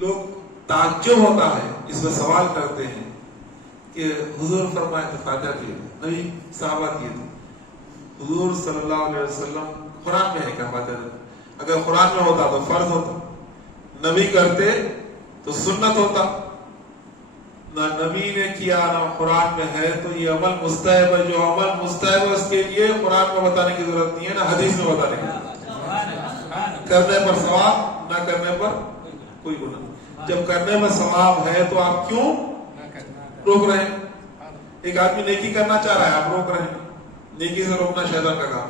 لوگ تعجب ہوتا ہے، اس میں سوال کرتے ہیں کہ حضور فرمائے تو فاتحہ کیے تھے، نبی صحابہ کیے تھے، حضور صلی اللہ علیہ وسلم قرآن میں ہے کیا فاتحہ؟ اگر قرآن میں ہوتا تو فرض ہوتا، نبی کرتے تو سنت ہوتا، نہ نبی نے کیا نہ قرآن میں ہے، تو یہ عمل مستحب ہے۔ جو عمل مستحب ہے اس کے لیے قرآن میں بتانے کی ضرورت نہیں ہے، نہ حدیث میں بتانے کی ضرورت، کرنے پر ثواب، نہ کرنے پر کوئی گناہ۔ جب کرنے میں ثواب ہے تو آپ کیوں روک رہے ہیں؟ ایک آدمی نیکی کرنا چاہ رہا ہے، آپ روک رہے ہیں، نیکی سے روکنا شیطان کا کام۔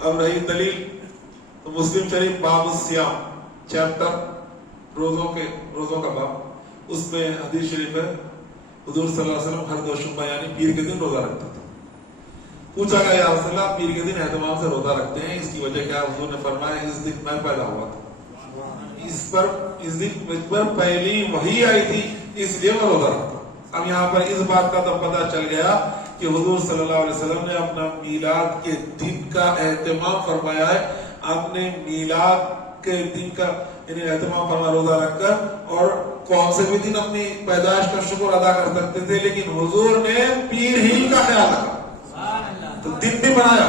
اب رہی دلیل تو مسلم شریف باب الصیام چیپٹر روزوں کا باب، اس میں حدیث شریف ہے حضور صلی اللہ علیہ وسلم ہر دوشنبہ یعنی پیر کے دن روزہ رکھتے تھے۔ پوچھا گیا یا رسول اللہ پیر کے دن اہتمام سے روزہ رکھتے ہیں، اس کی وجہ کیا؟ حضور نے فرمایا اس دن میں پیدا ہوا تھا، اس دن پر پہلی وحی آئی تھی، اس لیے میں روزہ رکھتا ہوں۔ اب یہاں پر اس بات کا تو پتہ چل گیا کہ حضور صلی اللہ علیہ وسلم نے اپنا میلاد کے دن کا اہتمام فرمایا ہے، اپنے میلاد کے دن کا یعنی اہتمام فرمایا روزہ رکھ کر، اور کون سے بھی دن اپنی پیدائش کا شکر ادا کر سکتے تھے، لیکن حضور نے پیر ہی کا خیال رکھا تو دن بھی بنایا،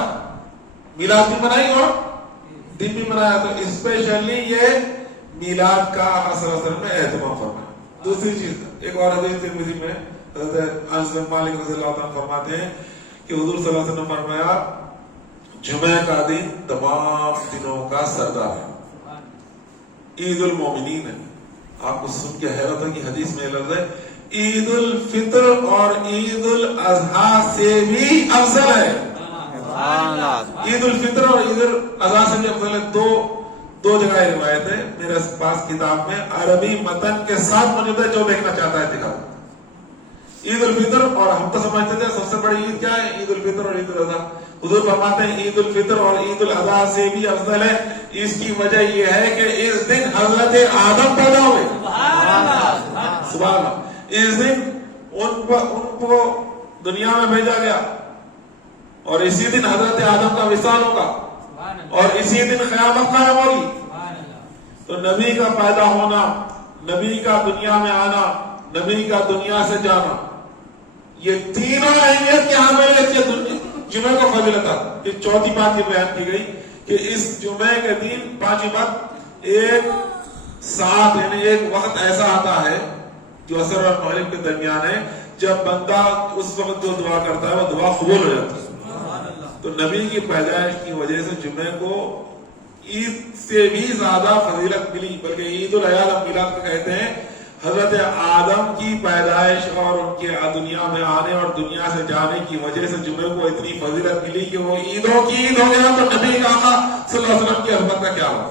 میلاد بھی بنائی اور دن بھی بنایا، تو اسپیشلی یہ میلاد کا صلی اللہ علیہ وسلم نے اہتمام فرمایا۔ دوسری چیز ایک اور حدیث ترمذی میں حضرت انس بن مالک رضی اللہ عنہ فرماتے ہیں کہ حضور صلی اللہ علیہ وسلم نے فرمایا جمعہ کا دن تمام دنوں کا سردار ہے، عید المومنین ہے۔ آپ کو سن کے حیرت ہے کہ حدیث میں لفظ ہے عید الفطر اور عید الاضحیٰ سے بھی افضل ہے۔ عید الفطر اور عید الاضحیٰ سے بھی افضل ہے۔ دو جگہ روایت ہے میرے پاس کتاب میں، عربی متن کے ساتھ موجود ہے، جو دیکھنا چاہتا ہے دکھاؤ۔ عید الفطر، اور ہم تو سمجھتے تھے سب سے بڑی عید کیا ہے؟ عید الفطر اور عید الاضحیٰ۔ حضور فرماتے ہیں عید الفطر اور عید الاضحیٰ سے بھی افضل ہے، اس کی وجہ یہ ہے کہ اس دن حضرت آدم پیدا ہوئے، سبحان اللہ، اس دن ان کو دنیا میں بھیجا گیا، اور اسی دن حضرت آدم کا وصال ہوگا، اور اسی دن قیامت قائم ہوگی۔ تو نبی کا پیدا ہونا، نبی کا دنیا میں آنا، نبی کا دنیا سے جانا، یہ تینوں اہمیت یہاں میں جمعے کو فضیلت ہے۔ چوتھی بات یہ بیان کی گئی کہ اس جمعے کے دن، پانچویں بات، ایک ساتھ یعنی ایک وقت ایسا آتا ہے جو عصر اور مغرب کے درمیان ہے، جب بندہ اس وقت جو دعا کرتا ہے وہ دعا قبول ہو جاتی ہے۔ تو نبی کی پیدائش کی وجہ سے جمعے کو عید سے بھی زیادہ فضیلت ملی، بلکہ عید الاعیاد ہم میلاد کو کہتے ہیں۔ حضرت آدم کی پیدائش اور ان کے دنیا میں آنے اور دنیا سے جانے کی وجہ سے جمعے کو اتنی فضیلت ملی کہ وہ عیدوں کی عید ہو گیا، تو نبی کا آقا صلی اللہ علیہ وسلم کی عظمت کا کیا ہوا؟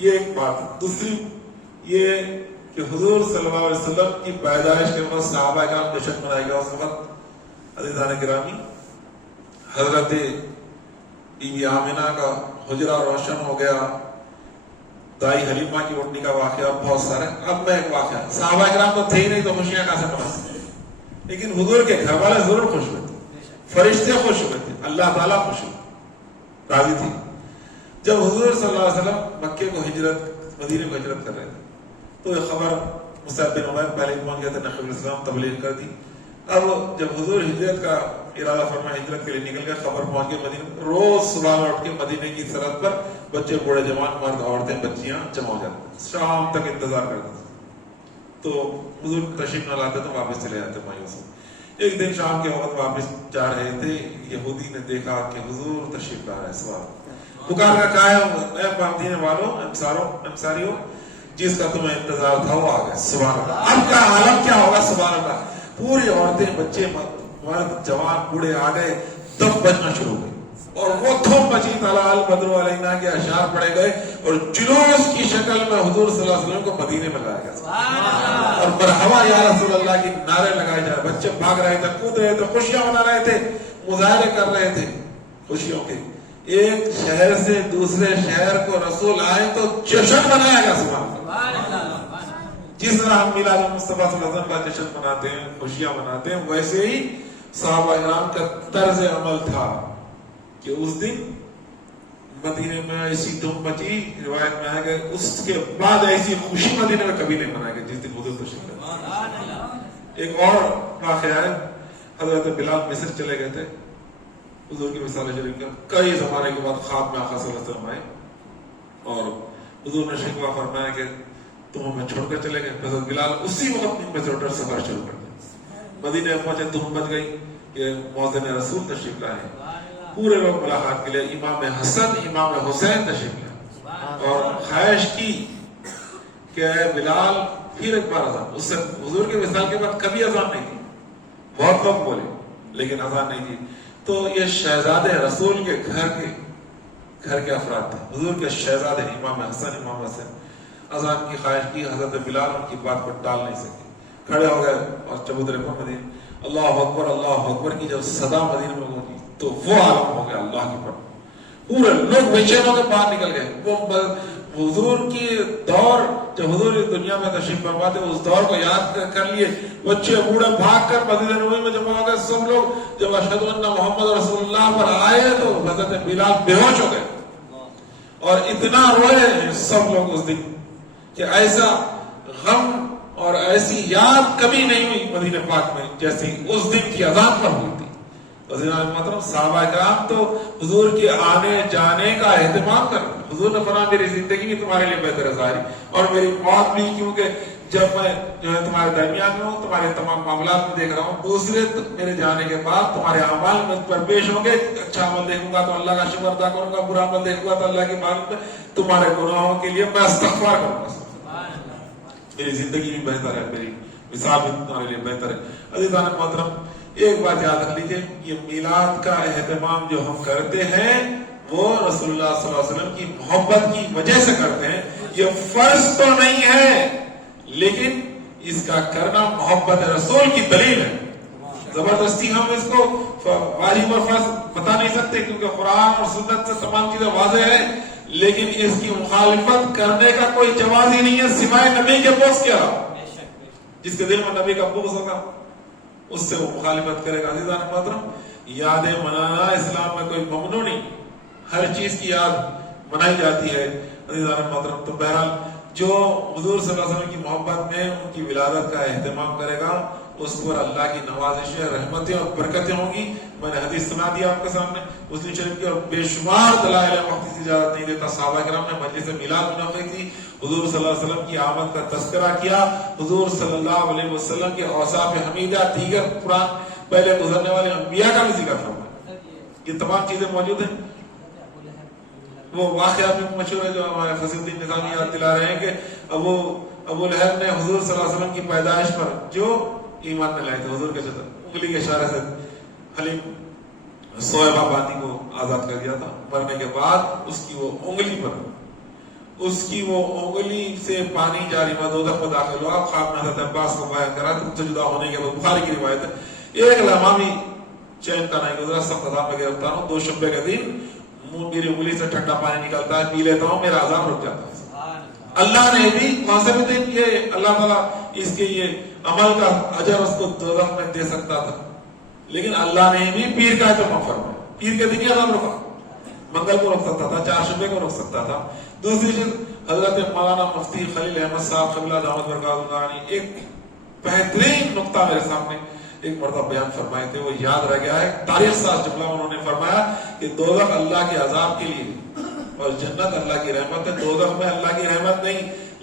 یہ ایک بات۔ دوسری یہ کہ حضور صلی اللہ علیہ وسلم کی پیدائش کے وقت صحابہ کرام جشن منایا گیا۔ اس وقت عزیزان گرامی حضرت بی بی آمنہ کا حجرہ روشن ہو گیا، دائی حلیمہ کی اٹھنے کا واقعہ بہت سارے۔ اب میں ایک واقعہ، صحابہ کرام تو تھے ہی نہیں تو خوشیاں کہاں سے منا سکتے، لیکن حضور کے گھر والے ضرور خوش ہوئے تھے، فرشتے خوش ہوئے تھے، اللہ تعالیٰ خوش ہوئے، راضی تھی۔ جب حضور صلی اللہ علیہ وسلم مکے کو ہجرت، مدینے کو ہجرت کر رہے تھے، تو یہ خبر مصعب بن عمیر پہلے پہنچ گئے تھے، نقی الاسلام تبلیغ کر دی۔ اب جب حضور ہجرت کا ارادہ فرمایا، ہجرت کے لیے نکل گئے، خبر پہنچ گئی مدینے۔ روز صبح اٹھ کے مدینے کی سرحد پر بچے، بوڑھے، جوان، مرد، عورتیں، بچیاں جمع ہو جاتے، شام تک انتظار کرتے تھے۔ تو حضور تشریف نہ لاتے تو واپس چلے جاتے مایوس ہو۔ ایک دن شام کے وقت واپس جا رہے تھے، یہودی نے دیکھا کہ حضور تشریف لا رہے ہیں، سوال پکار کا کہا ہے اے مدینے والوں، انصاریوں، جس کا تمہیں انتظار تھا وہ آ گئے، سبحان اللہ۔ اب کا عالم کیا ہوگا، سبحان اللہ۔ پوری عورتیں، بچے، مرد، جوان، بوڑھے آ گئے، دف بجنا شروع ہو گئی، اور وہ دھوم مچی، تلال بدر علینا کے اشعار پڑے گئے، اور جلوس کی شکل میں حضور صلی اللہ علیہ وسلم کو مدینے میں لایا گیا، اور مرحبا یا رسول اللہ کی نعرے لگائے جا رہے، بچے بھاگ رہے تھے، کود رہے تھے، خوشیاں منا رہے تھے، مظاہرے کر رہے تھے خوشیوں کے۔ ایک شہر سے دوسرے شہر کو رسول آئے تو جشن منایا گیا، سبحان اللہ۔ جس طرح ہم میلاد مصطفیٰ صلی اللہ علیہ وسلم کا جشن مناتے ہیں، خوشیاں مناتے ہیں، ویسے ہی صحابہ کرام کا طرز عمل تھا کہ اس دن مدینے میں ایسی دھوم مچی، روایت میں ہے کہ اس کے بعد ایسی خوشی مدینے میں کبھی نہیں منائی گئی جس دن حضور تشریف لائے۔ ایک اور واقعہ ہے، حضرت بلال مصر چلے گئے تھے حضور کی مثال شریف کا، کئی زمانے کے بعد خواب میں آقا صلی اللہ علیہ وسلم آئے اور حضور نے شکوہ فرمایا کہ تم ہمیں چھوڑ کر چلے گئے۔ حضرت بلال اسی وقت نیند میں سے اٹھ کر سفر شروع کر دیا، مدینے پہنچے دھوم مچ گئی کہ مؤذن رسول تشریف لائے، پورے لوگ ملاقات کے لیے امام حسن امام حسین تشریف لائے اور خواہش کی کہ اے بلال پھر ایک بار اذان۔ اس سے حضور کے وصال کے بعد کبھی اذان نہیں تھی، بہت لوگ بولے لیکن اذان نہیں تھی۔ تو یہ شہزادے رسول کے گھر کے افراد تھے، حضور کے شہزادے امام حسن امام حسین، اذان کی خواہش کی، حضرت بلال ان کی بات کو ٹال نہیں سکے، کھڑے ہو گئے اور چبوترے پر مدینے اللہ اکبر کی جب صدا مدینے میں ہوگی تو وہ عالم ہو گیا اللہ کی پر، پورے لوگ بے چین ہو کے باہر نکل گئے۔ وہ حضور کی دور جب حضور اس دنیا میں تشریف فرما تھے اس دور کو یاد کر لیے، بچے بوڑھے بھاگ کر مسجد نبوی میں جمع ہو گئے، سب لوگ جب اشہد ان محمد رسول اللہ پر آئے تو حضرت بلال بے ہوش ہو گئے اور اتنا روئے سب لوگ اس دن کہ ایسا غم اور ایسی یاد کبھی نہیں ہوئی مدینہ پاک میں جیسی اس دن کی اذان پر ہوئی تھی۔ محترم صحابہ کرام تو حضور کے آنے جانے کا اہتمام کر، حضور نے فرمایا میری زندگی بھی تمہارے لیے بہتر ہے ظاہری اور میری موت بھی، کیونکہ جب میں جو ہے تمہارے درمیان میں ہوں تمہارے تمام معاملات میں دیکھ رہا ہوں، دوسرے میرے جانے کے بعد تمہارے اعمال میں پر پیش ہوں گے، اچھا عمل دیکھوں گا تو اللہ کا شکر ادا کروں گا، برا عمل دیکھوں گا تو اللہ کی بات میں تمہارے گناہوں کے لیے میں استغفار کروں گا، میری زندگی بھی بہتر ہے، میری مثال بھی تمہارے لیے بہتر ہے۔ عزیزان محترم ایک بات یاد رکھ لیجئے، یہ میلاد کا اہتمام جو ہم کرتے ہیں وہ رسول اللہ صلی اللہ علیہ وسلم کی محبت کی وجہ سے کرتے ہیں، یہ فرض تو نہیں ہے لیکن اس کا کرنا محبت رسول کی دلیل ہے۔ زبردستی ہم اس کو واجب اور فرض بتا نہیں سکتے کیونکہ قرآن اور سنت سے تمام چیزیں واضح ہیں، لیکن اس کی مخالفت کرنے کا کوئی جواز ہی نہیں ہے سوائے نبی کے بغض کے علاوہ۔ جس کے دل میں نبی کا بغض ہوگا اس سے وہ مخالفت کرے گا۔ عزیزان محترم یادیں منانا اسلام میں کوئی ممنوع نہیں، ہر چیز کی یاد منائی جاتی ہے۔ عزیزان محترم تو بہرحال جو حضور صلی اللہ علیہ وسلم کی محبت میں ان کی ولادت کا اہتمام کرے گا اس پر اللہ کی نوازشیں رحمتیں اور برکتیں ہوں گی۔ میں نے حدیث سنا دی آپ کے سامنے مسلم شریف کی اور بے شمار دلائل وقت کی اجازت نہیں دیتا، صحابہ کرام نے مجلس میلاد منعقد کی، حضور صلی اللہ علیہ وسلم کی آمد کا تذکرہ کیا، حضور صلی اللہ علیہ وسلم کے اوصاف حمیدہ دیگر قرآن پہلے گزرنے والے انبیاء کا بھی ذکر فرمایا، یہ تمام چیزیں موجود ہیں۔ وہ واقعہ بھی مشہور ہے جو ہمارے فصیح الدین نظامی یاد دلا رہے ہیں کہ ابو لہب نے حضور صلی اللہ علیہ وسلم کی پیدائش پر جو ایمان میں لائے تھے حضور کے چطر انگلی کے اشارے سے حلیم سویبہ باندی کو آزاد کر دیا تھا، مرنے کے بعد اس کی وہ انگلی سے پانی جاری ہوا، دوزخ میں داخل ہوا، خواب میں حضرت عباس کو بیان کرا، تم سے جدا ہونے کے بعد بخاری کی روایت ہے ایک لمحہ بھی چین کا نہیں گزرا، سخت عذاب میں گرفتار ہوں، دو شبے کے دن میری انگلی سے ٹھنڈا پانی نکلتا ہے، پی لیتا ہوں، میرا عذاب رک جاتا ہے۔ اللہ نے بھی کون سے بھی دن یہ اللہ تعالیٰ اس کے یہ عمل کا اجر اس کو دوزخ میں دے سکتا تھا، لیکن اللہ نے بھی پیر کا اہتمام فرمایا، پیر کے دن ہی عذاب رکا، منگل کو رک سکتا تھا، چار شبے کو رک سکتا تھا۔ دوسری چیز حضرت مولانا مفتی خلیل احمد صاحب قبلہ دامت برکاتہ اللہ ایک بہترین نقطہ میرے سامنے ایک مرتبہ بیان فرمائے تھے، وہ یاد رہ گیا ہے، تاریخ ساز جملہ انہوں نے فرمایا کہ دوزخ اللہ کے عذاب کے لیے اور جنت اللہ کی رحمت ہے، دوزخ میں اللہ کی رحمت نہیں،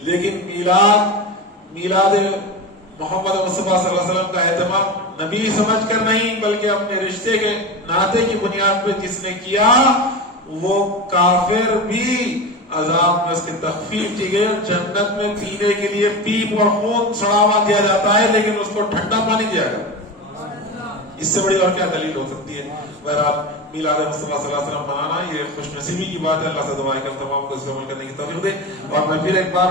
لیکن میلاد محمد مصطفیٰ صلی اللہ علیہ وسلم کا اہتمام نبی سمجھ کر نہیں بلکہ اپنے رشتے کے ناطے کی بنیاد پہ جس نے کیا وہ کافر بھی عذاب میں اس کی تخفیف کی گئی، جنت میں پینے کے لیے پیپ اور خون سڑاوا دیا جاتا ہے لیکن اس کو ٹھنڈا پانی دیا گیا، اس سے بڑی اور کیا دلیل ہو سکتی ہے۔ بہرحال میلاد مصطفیٰ صلی اللہ علیہ وسلم منانا یہ خوش نصیبی کی بات ہے، اللہ سے دعا ہے کہ تمام کو اس کو عمل کرنے کی توفیق دے۔ اور میں پھر ایک بار